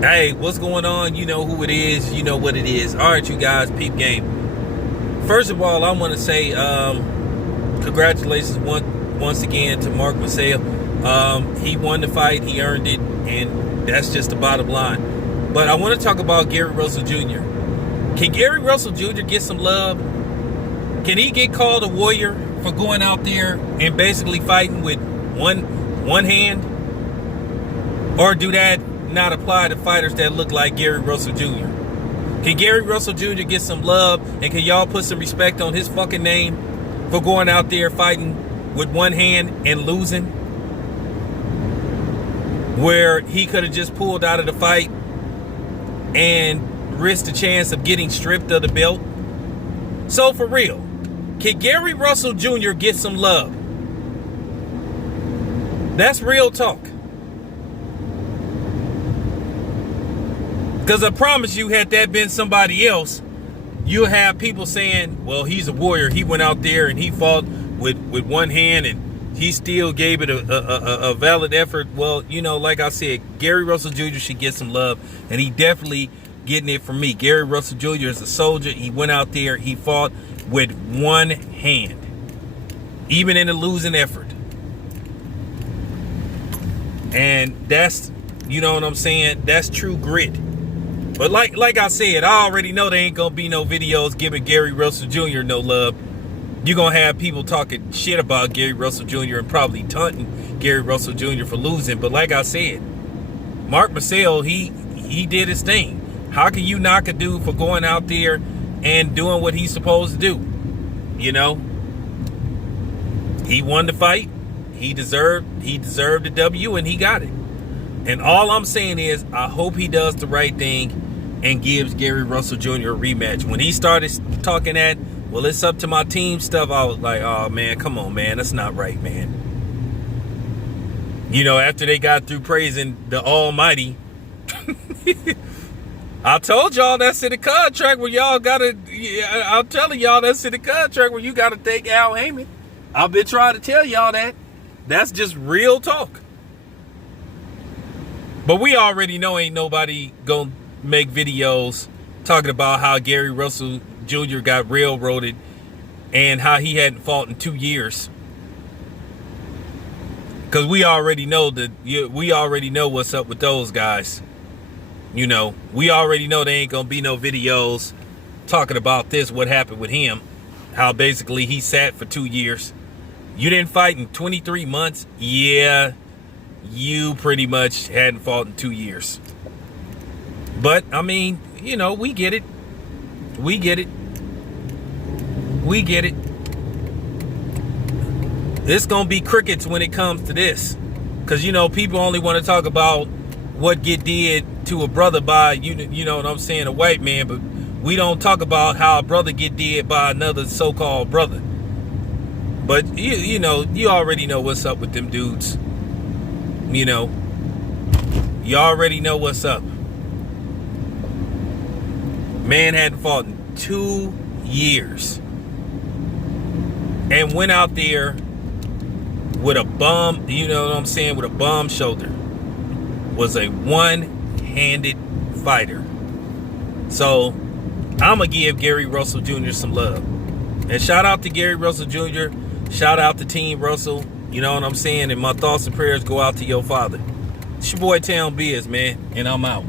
Hey, what's going on? You know who it is. You know what it is. All right, you guys, peep game. First of all, I want to say congratulations once again to Mark Marcel. He won the fight. He earned it. And that's just the bottom line. But I want to talk about Gary Russell Jr. Can Gary Russell Jr. get some love? Can he get called a warrior for going out there and basically fighting with one hand? Or do that not apply to fighters that look like Gary Russell Jr.? Can Gary Russell Jr. get some love, and can y'all put some respect on his fucking name for going out there fighting with one hand and losing, where he could have just pulled out of the fight and risked the chance of getting stripped of the belt? So for real, can Gary Russell Jr. get some love? That's real talk. Because I promise you, had that been somebody else, you'll have people saying, well, he's a warrior. He went out there and he fought with one hand and he still gave it a valid effort. Well, you know, like I said, Gary Russell Jr. should get some love, and he definitely getting it from me. Gary Russell Jr. is a soldier. He went out there, he fought with one hand, even in a losing effort. And that's, you know what I'm saying? That's true grit. But like I said, I already know there ain't gonna be no videos giving Gary Russell Jr. no love. You're gonna have people talking shit about Gary Russell Jr. and probably taunting Gary Russell Jr. for losing. But like I said, Mark Marcel, he did his thing. How can you knock a dude for going out there and doing what he's supposed to do? You know, he won the fight. He deserved the W, and he got it. And all I'm saying is, I hope he does the right thing and gives Gary Russell Jr. a rematch. When he started talking that, well, it's up to my team stuff, I was like, oh, man, come on, man. That's not right, man. You know, after they got through praising the Almighty, I told y'all that's in the contract where y'all got to, I'm telling y'all that's in the contract where you got to thank Al Heyman. I've been trying to tell y'all that. That's just real talk. But we already know ain't nobody gonna make videos talking about how Gary Russell Jr. got railroaded and how he hadn't fought in 2 years. Because we already know what's up with those guys. You know, we already know there ain't gonna be no videos talking about this, what happened with him, how basically he sat for 2 years. You didn't fight in 23 months? Yeah. You pretty much hadn't fought in 2 years. But, I mean, you know, we get it. We get it. We get it. It's going to be crickets when it comes to this. Because, you know, people only want to talk about what get did to a brother by, you know what I'm saying, a white man. But we don't talk about how a brother get did by another so-called brother. But, you know, you already know what's up with them dudes. You know, you already know what's up. Man hadn't fought in 2 years and went out there with a bum, you know what I'm saying, with a bum shoulder. Was a one-handed fighter. So I'm gonna give Gary Russell Jr. some love. And shout out to Gary Russell Jr. Shout out to Team Russell. You know what I'm saying? And my thoughts and prayers go out to your father. It's your boy Town Biz, man. And I'm out.